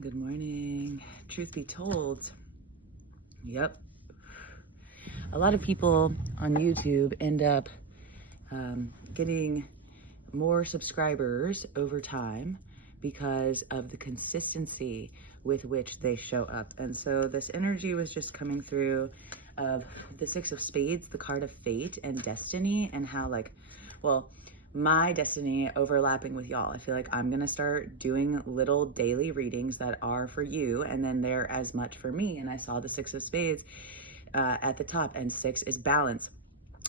Good morning. Truth be told, yep, a lot of people on YouTube end up getting more subscribers over time because of the consistency with which they show up. And so this energy was just coming through of the Six of Spades, the card of fate and destiny, and how well, my destiny overlapping with y'all. I feel like I'm gonna start doing little daily readings that are for you, and then they're as much for me. And I saw the Six of Spades at the top, and six is balance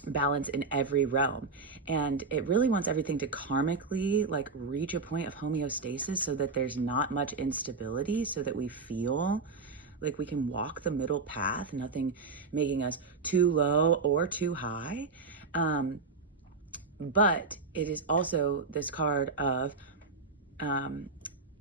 in every realm, and it really wants everything to karmically reach a point of homeostasis so that there's not much instability, so that we feel like we can walk the middle path, nothing making us too low or too high. But it is also this card of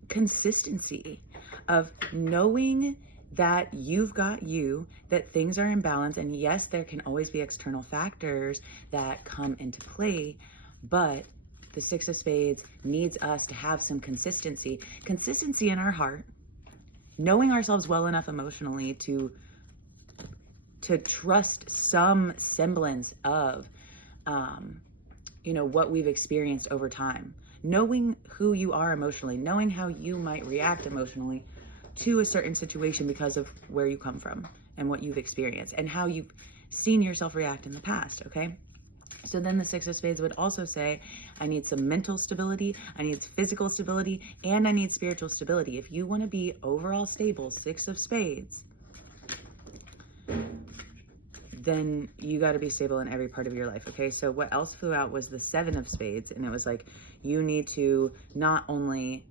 consistency, of knowing that you've got you, that things are in balance. And yes, there can always be external factors that come into play, but the Six of Spades needs us to have some consistency in our heart, knowing ourselves well enough emotionally to trust some semblance of what we've experienced over time, knowing who you are emotionally, knowing how you might react emotionally to a certain situation because of where you come from and what you've experienced and how you've seen yourself react in the past, okay? So then the Six of Spades would also say, I need some mental stability, I need physical stability, and I need spiritual stability. If you want to be overall stable, Six of Spades, then you got to be stable in every part of your life, okay? So what else flew out was the Seven of Spades, and it was like, you need to not only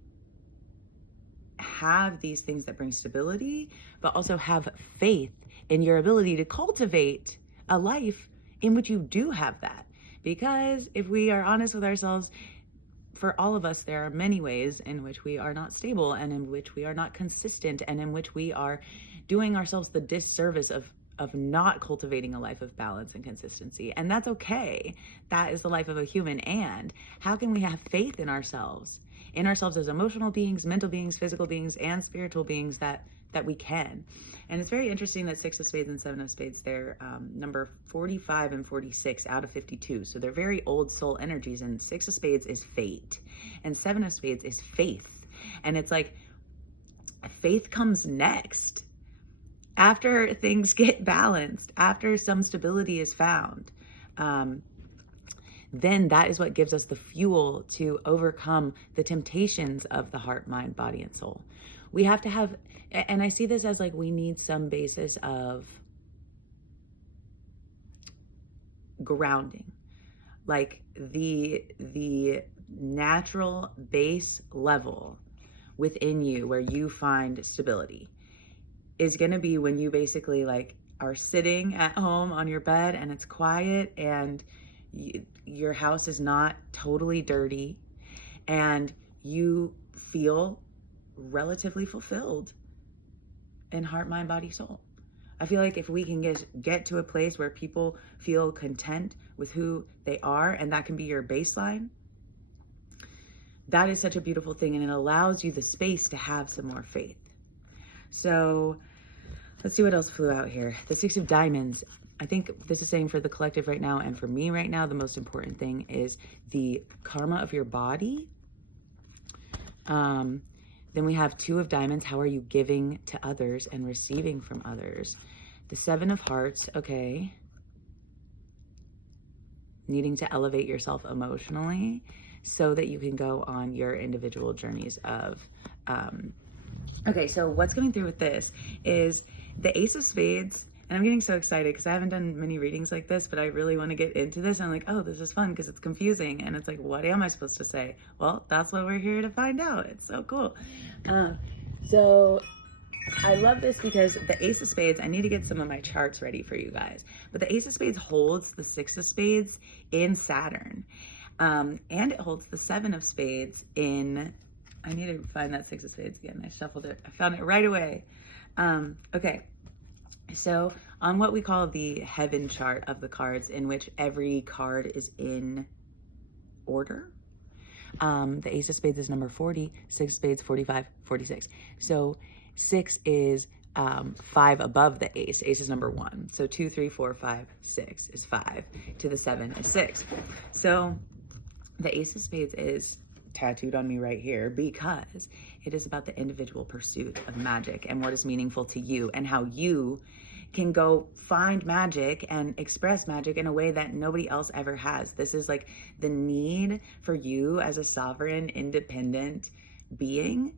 have these things that bring stability, but also have faith in your ability to cultivate a life in which you do have that. Because if we are honest with ourselves, for all of us, there are many ways in which we are not stable, and in which we are not consistent, and in which we are doing ourselves the disservice of not cultivating a life of balance and consistency. And that's okay. That is the life of a human. And how can we have faith in ourselves as emotional beings, mental beings, physical beings, and spiritual beings, that we can? And it's very interesting that Six of Spades and Seven of Spades, they're number 45 and 46 out of 52. So they're very old soul energies. And Six of Spades is fate, and Seven of Spades is faith. And it's like faith comes next after things get balanced, after some stability is found. Then that is what gives us the fuel to overcome the temptations of the heart, mind, body, and soul. We have to have, and I see this as we need some basis of grounding, like the natural base level within you where you find stability is going to be when you basically are sitting at home on your bed and it's quiet, and your house is not totally dirty, and you feel relatively fulfilled in heart, mind, body, soul. I feel like if we can get to a place where people feel content with who they are, and that can be your baseline, that is such a beautiful thing, and it allows you the space to have some more faith. So let's see what else flew out here. The Six of Diamonds. I think this is saying for the collective right now, and for me right now, the most important thing is the karma of your body. Then we have Two of Diamonds. How are you giving to others and receiving from others? The Seven of Hearts. Okay. Needing to elevate yourself emotionally so that you can go on your individual journeys of okay, so what's coming through with this is the Ace of Spades. And I'm getting so excited because I haven't done many readings like this, but I really want to get into this. And I'm like, oh, this is fun because it's confusing. And it's like, what am I supposed to say? Well, that's what we're here to find out. It's so cool. So I love this because the Ace of Spades, I need to get some of my charts ready for you guys. But the Ace of Spades holds the Six of Spades in Saturn. And it holds the Seven of Spades in, I need to find that Six of Spades again. I shuffled it. I found it right away. Okay. So on what we call the heaven chart of the cards, in which every card is in order, The ace of spades is number 40, six of spades, 45, 46. So 6 is 5 above the ace. Ace is number 1. So 2, 3, 4, 5, 6 is 5. To the 7 is 6. So the ace of spades is tattooed on me right here because it is about the individual pursuit of magic and what is meaningful to you and how you can go find magic and express magic in a way that nobody else ever has. This is like the need for you as a sovereign, independent being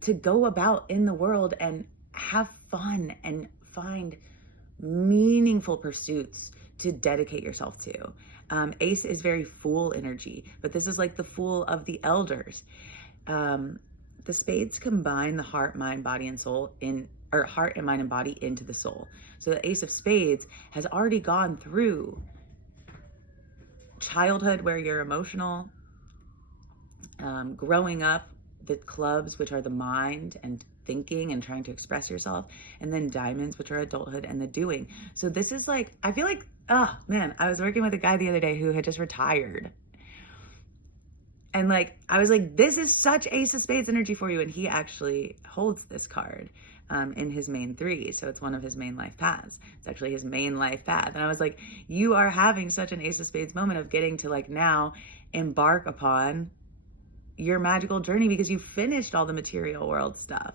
to go about in the world and have fun and find meaningful pursuits to dedicate yourself to. Ace is very fool energy, but this is like the fool of the elders. The spades combine the heart, mind, body, and soul or heart and mind and body into the soul. So the ace of spades has already gone through childhood where you're emotional, growing up, the clubs, which are the mind and thinking and trying to express yourself, and then diamonds, which are adulthood and the doing. So this is like, I feel like, oh man, I was working with a guy the other day who had just retired. And like, I was like, this is such ace of spades energy for you. And he actually holds this card in his main 3. So it's one of his main life paths. It's actually his main life path. And I was like, you are having such an ace of spades moment of getting to like now embark upon your magical journey because you finished all the material world stuff.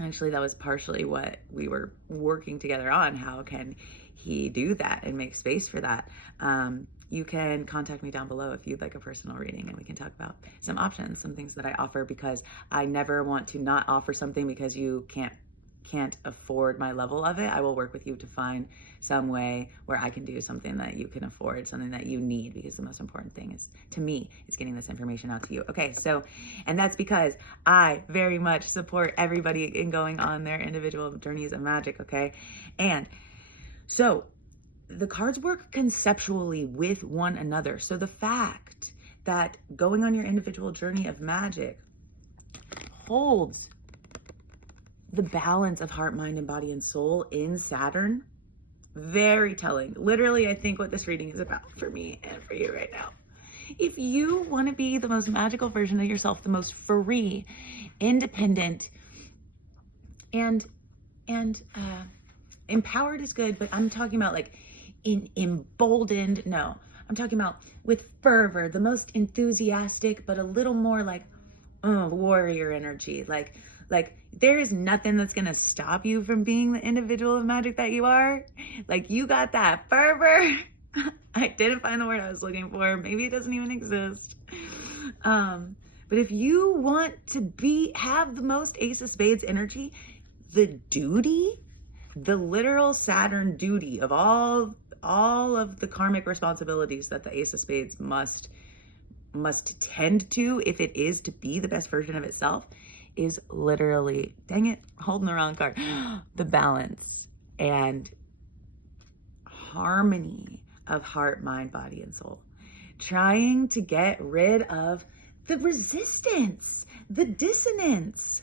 Actually, that was partially what we were working together on. How can he do that and make space for that? You can contact me down below if you'd like a personal reading, and we can talk about some options, some things that I offer, because I never want to not offer something because you can't afford my level of it. I will work with you to find some way where I can do something that you can afford, something that you need, because the most important thing is, to me, is getting this information out to you. Okay, so, and that's because I very much support everybody in going on their individual journeys of magic, okay? And so the cards work conceptually with one another. So the fact that going on your individual journey of magic holds the balance of heart, mind, and body and soul in Saturn, very telling. Literally, I think what this reading is about for me and for you right now. If you want to be the most magical version of yourself, the most free, independent, and empowered is good, but I'm talking about like emboldened. No, I'm talking about with fervor, the most enthusiastic, but a little more like warrior energy. Like there is nothing that's gonna stop you from being the individual of magic that you are. Like, you got that fervor. I didn't find the word I was looking for. Maybe it doesn't even exist. But if you want to have the most ace of spades energy, the duty, the literal Saturn duty of all of the karmic responsibilities that the ace of spades must tend to, if it is to be the best version of itself, is literally, dang it, holding the wrong card, the balance and harmony of heart, mind, body, and soul. Trying to get rid of the resistance, the dissonance.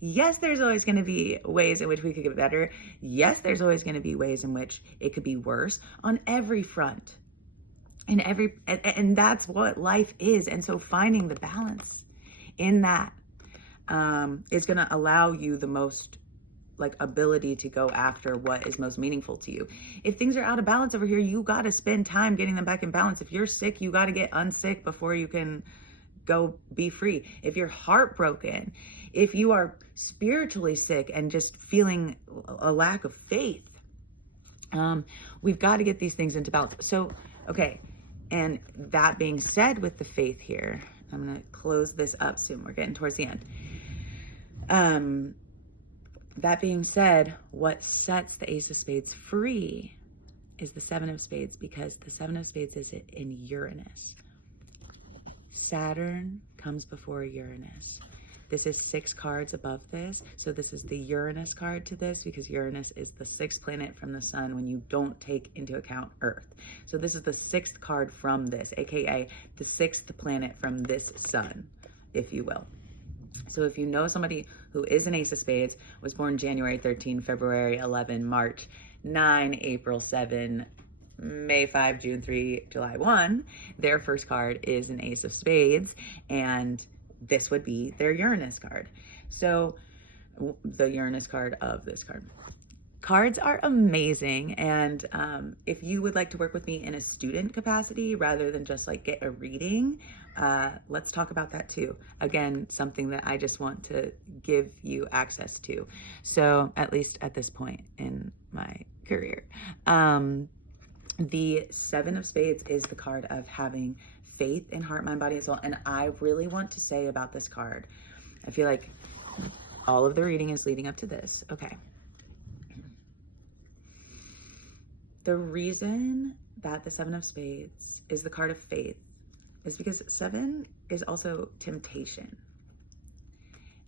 Yes, there's always going to be ways in which we could get better. Yes, there's always going to be ways in which it could be worse on every front. And that's what life is. And so finding the balance in that is going to allow you the most ability to go after what is most meaningful to you. If things are out of balance over here, you got to spend time getting them back in balance. If you're sick, you got to get unsick before you can go be free. If you're heartbroken, if you are spiritually sick and just feeling a lack of faith, we've got to get these things into balance. So, okay. And that being said, with the faith here, I'm going to close this up soon. We're getting towards the end. That being said, what sets the ace of spades free is the 7 of spades, because the 7 of spades is in Uranus. Saturn comes before Uranus. This is 6 cards above this. So this is the Uranus card to this, because Uranus is the 6th planet from the sun when you don't take into account Earth. So this is the 6th card from this, aka the 6th planet from this sun, if you will. So if you know somebody who is an ace of spades, was born January 13, February 11, March 9, April 7, May 5, June 3, July 1, their first card is an Ace of Spades, and this would be their Uranus card. So the Uranus card of this card. Cards are amazing, and if you would like to work with me in a student capacity rather than just like get a reading, let's talk about that too. Again, something that I just want to give you access to. So at least at this point in my career. The Seven of Spades is the card of having faith in heart, mind, body, and soul. And I really want to say about this card, I feel like all of the reading is leading up to this. Okay. The reason that the Seven of Spades is the card of faith is because 7 is also temptation.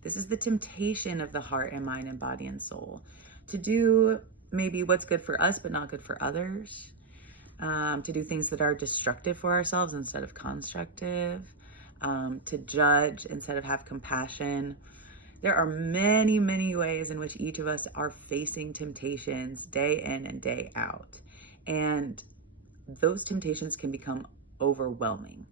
This is the temptation of the heart and mind and body and soul to do maybe what's good for us but not good for others, to do things that are destructive for ourselves instead of constructive, to judge instead of have compassion. There are many, many ways in which each of us are facing temptations day in and day out. And those temptations can become overwhelming.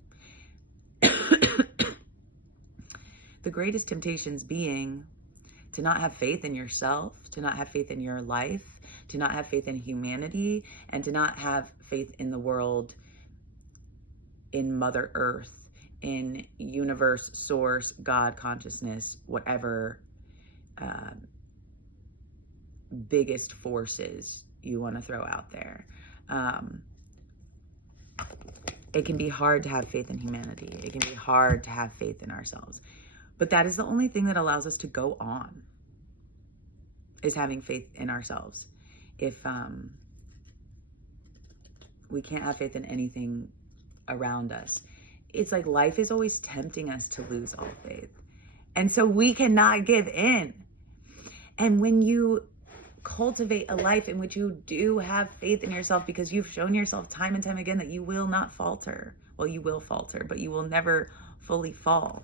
The greatest temptations being to not have faith in yourself, to not have faith in your life, to not have faith in humanity, and to not have faith in the world, in Mother Earth, in universe, source, God, consciousness, whatever biggest forces you want to throw out there. It can be hard to have faith in humanity. It can be hard to have faith in ourselves. But that is the only thing that allows us to go on, is having faith in ourselves. If we can't have faith in anything around us, it's like life is always tempting us to lose all faith. And so we cannot give in. And when you cultivate a life in which you do have faith in yourself, because you've shown yourself time and time again that you will not falter. Well, you will falter, but you will never fully fall.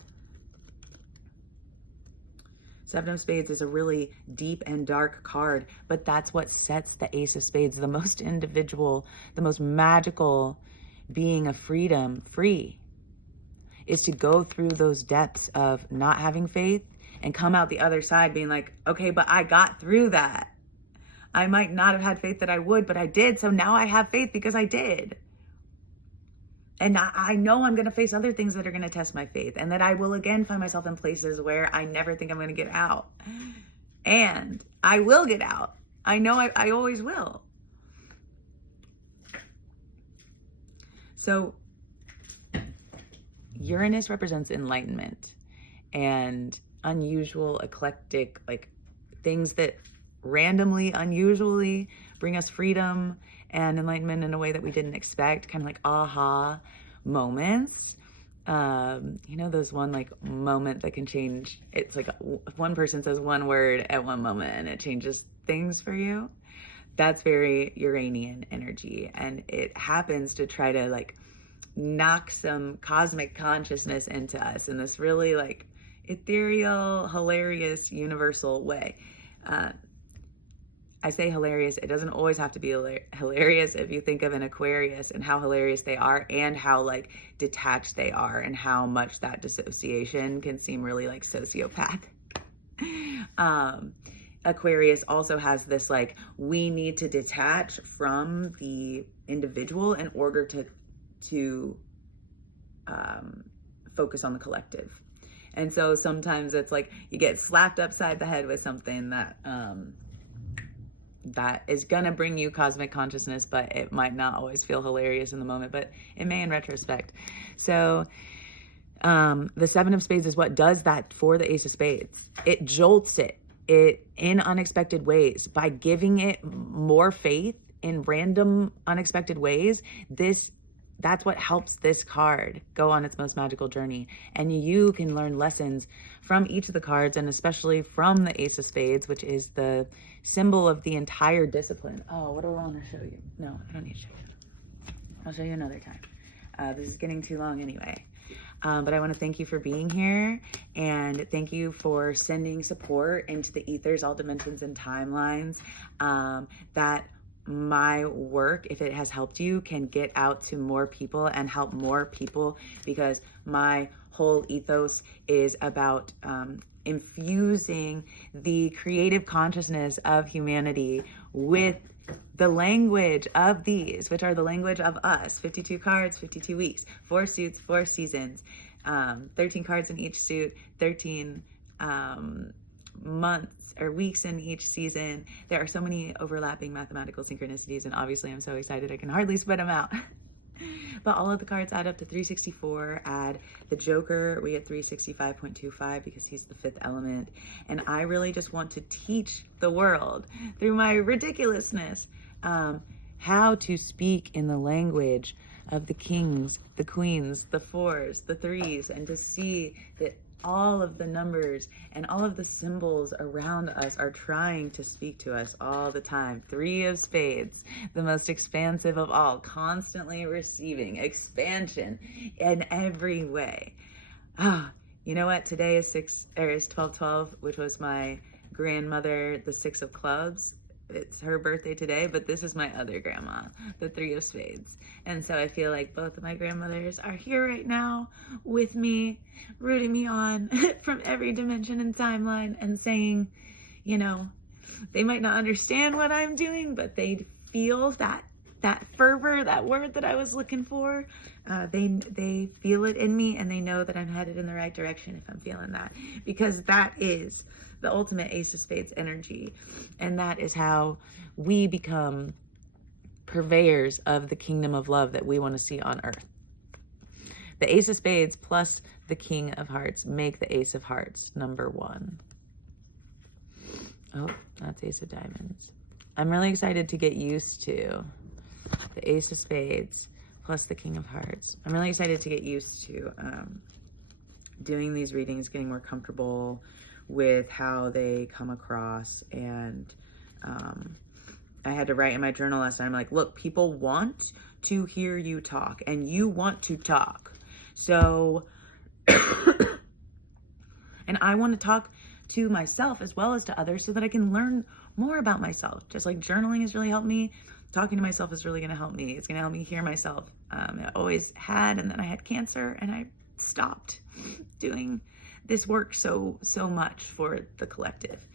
Seven of Spades is a really deep and dark card, but that's what sets the Ace of Spades, the most individual, the most magical being of freedom, free, is to go through those depths of not having faith and come out the other side being like, okay, but I got through that. I might not have had faith that I would, but I did. So now I have faith because I did. And I know I'm going to face other things that are going to test my faith, and that I will again find myself in places where I never think I'm going to get out. And I will get out. I know I always will. So Uranus represents enlightenment and unusual, eclectic, like things that randomly, unusually bring us freedom and enlightenment in a way that we didn't expect, kind of like aha moments. You know, those one like moment that can change. It's like one person says one word at one moment and it changes things for you. That's very Uranian energy, and it happens to try to like knock some cosmic consciousness into us in this really like ethereal, hilarious, universal way. I say hilarious. It doesn't always have to be hilarious. If you think of an Aquarius and how hilarious they are and how like detached they are and how much that dissociation can seem really like sociopathic. Aquarius also has this like, we need to detach from the individual in order to focus on the collective. And so sometimes it's like you get slapped upside the head with something that that is gonna bring you cosmic consciousness, but it might not always feel hilarious in the moment, but it may in retrospect. So the Seven of Spades is what does that for the Ace of Spades. It jolts it in unexpected ways by giving it more faith in random unexpected ways. That's what helps this card go on its most magical journey. And you can learn lessons from each of the cards, and especially from the Ace of Spades, which is the symbol of the entire discipline. Oh, what do I want to show you? No, I don't need to show you. I'll show you another time. This is getting too long anyway. But I want to thank you for being here, and thank you for sending support into the ethers, all dimensions and timelines that my work, if it has helped you, can get out to more people and help more people, because my whole ethos is about infusing the creative consciousness of humanity with the language of these, which are the language of us. 52 cards, 52 weeks, 4 suits, 4 seasons, 13 cards in each suit, 13 months or weeks in each season. There are so many overlapping mathematical synchronicities, and obviously I'm so excited I can hardly spit them out. But all of the cards add up to 364. Add the Joker, we get 365.25 because he's the 5th element. And I really just want to teach the world through my ridiculousness how to speak in the language of the kings, the queens, the 4s, the 3s, and to see that all of the numbers and all of the symbols around us are trying to speak to us all the time. 3 of spades, the most expansive of all, constantly receiving expansion in every way. You know what? Today is 12/12, which was my grandmother, the 6 of clubs. It's her birthday today, but this is my other grandma, the 3 of spades. And so I feel like both of my grandmothers are here right now with me, rooting me on from every dimension and timeline, and saying, you know, they might not understand what I'm doing, but they feel that fervor, that word that I was looking for. They feel it in me, and they know that I'm headed in the right direction if I'm feeling that, because that is the ultimate Ace of Spades energy. And that is how we become purveyors of the kingdom of love that we want to see on earth. The Ace of Spades plus the King of Hearts make the Ace of Hearts number 1. Oh, that's Ace of Diamonds. I'm really excited to get used to the Ace of Spades plus the King of Hearts. I'm really excited to get used to doing these readings, getting more comfortable with how they come across. And I had to write in my journal last night, I'm like, look, people want to hear you talk, and you want to talk. So, and I want to talk to myself as well as to others so that I can learn more about myself. Just like journaling has really helped me, talking to myself is really going to help me. It's going to help me hear myself. I always had, and then I had cancer, and I stopped doing this work so much for the collective.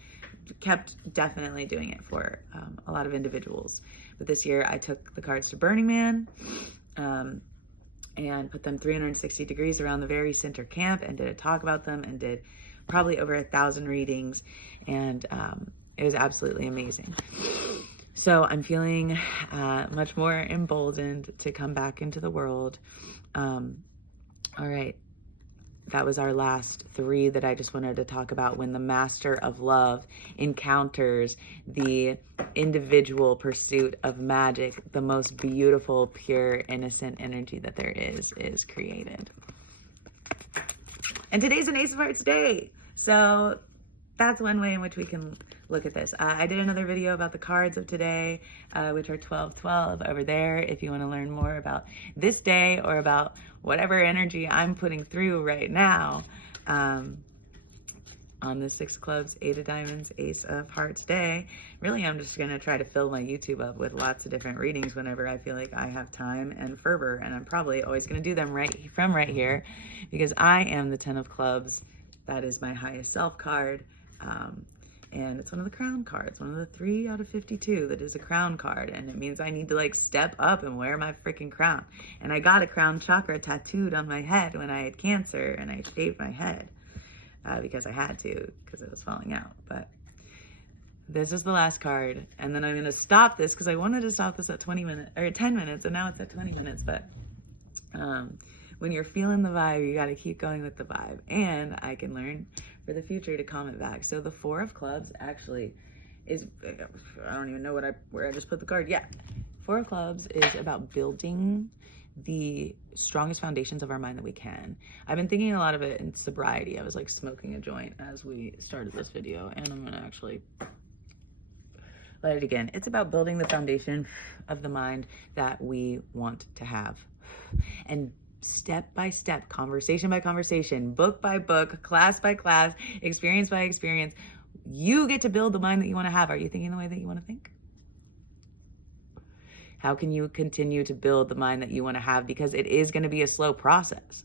Kept definitely doing it for a lot of individuals. But this year I took the cards to Burning Man and put them 360 degrees around the very center camp and did a talk about them and did probably over 1,000 readings. And it was absolutely amazing. So I'm feeling much more emboldened to come back into the world. All right. That was our last 3 that I just wanted to talk about. When the master of love encounters the individual pursuit of magic, the most beautiful, pure, innocent energy that there is created. And today's an Ace of Hearts day. So that's one way in which we can look at this. I did another video about the cards of today, which are 12/12 over there if you want to learn more about this day or about whatever energy I'm putting through right now on the 6 of clubs, 8 of diamonds, Ace of Hearts day. Really, I'm just going to try to fill my YouTube up with lots of different readings whenever I feel like I have time and fervor, and I'm probably always going to do them right here because I am the 10 of clubs. That is my highest self card. And it's one of the crown cards, one of the 3 out of 52 that is a crown card. And it means I need to like step up and wear my freaking crown. And I got a crown chakra tattooed on my head when I had cancer, and I shaved my head because I had to, because it was falling out. But this is the last card. And then I'm going to stop this because I wanted to stop this at 20 minutes or 10 minutes, and now it's at 20 minutes. But when you're feeling the vibe, you got to keep going with the vibe. And I can learn for the future to comment back. So the 4 of clubs actually is, I don't even know where I just put the card. Yeah. 4 of clubs is about building the strongest foundations of our mind that we can. I've been thinking a lot of it in sobriety. I was like smoking a joint as we started this video, and I'm gonna actually light it again. It's about building the foundation of the mind that we want to have. And step by step, conversation by conversation, book by book, class by class, experience by experience, you get to build the mind that you want to have. Are you thinking the way that you want to think? How can you continue to build the mind that you want to have? Because it is going to be a slow process.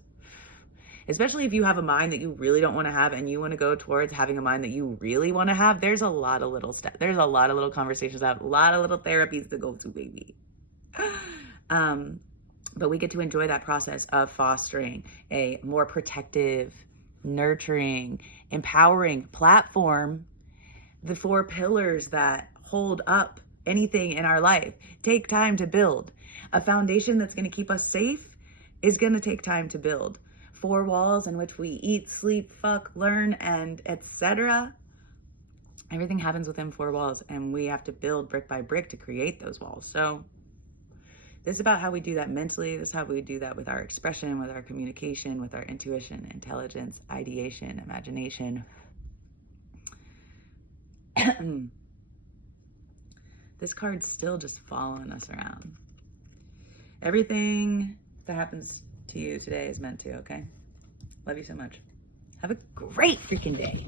Especially if you have a mind that you really don't want to have and you want to go towards having a mind that you really want to have, there's a lot of little steps. There's a lot of little conversations out, a lot of little therapies to go to, baby. But we get to enjoy that process of fostering a more protective, nurturing, empowering platform. The 4 pillars that hold up anything in our life take time to build. A foundation that's going to keep us safe is going to take time to build. 4 walls in which we eat, sleep, fuck, learn, and etc. Everything happens within 4 walls, and we have to build brick by brick to create those walls. So this is about how we do that mentally. This is how we do that with our expression, with our communication, with our intuition, intelligence, ideation, imagination. This card's still just following us around. Everything that happens to you today is meant to, okay? Love you so much. Have a great freaking day.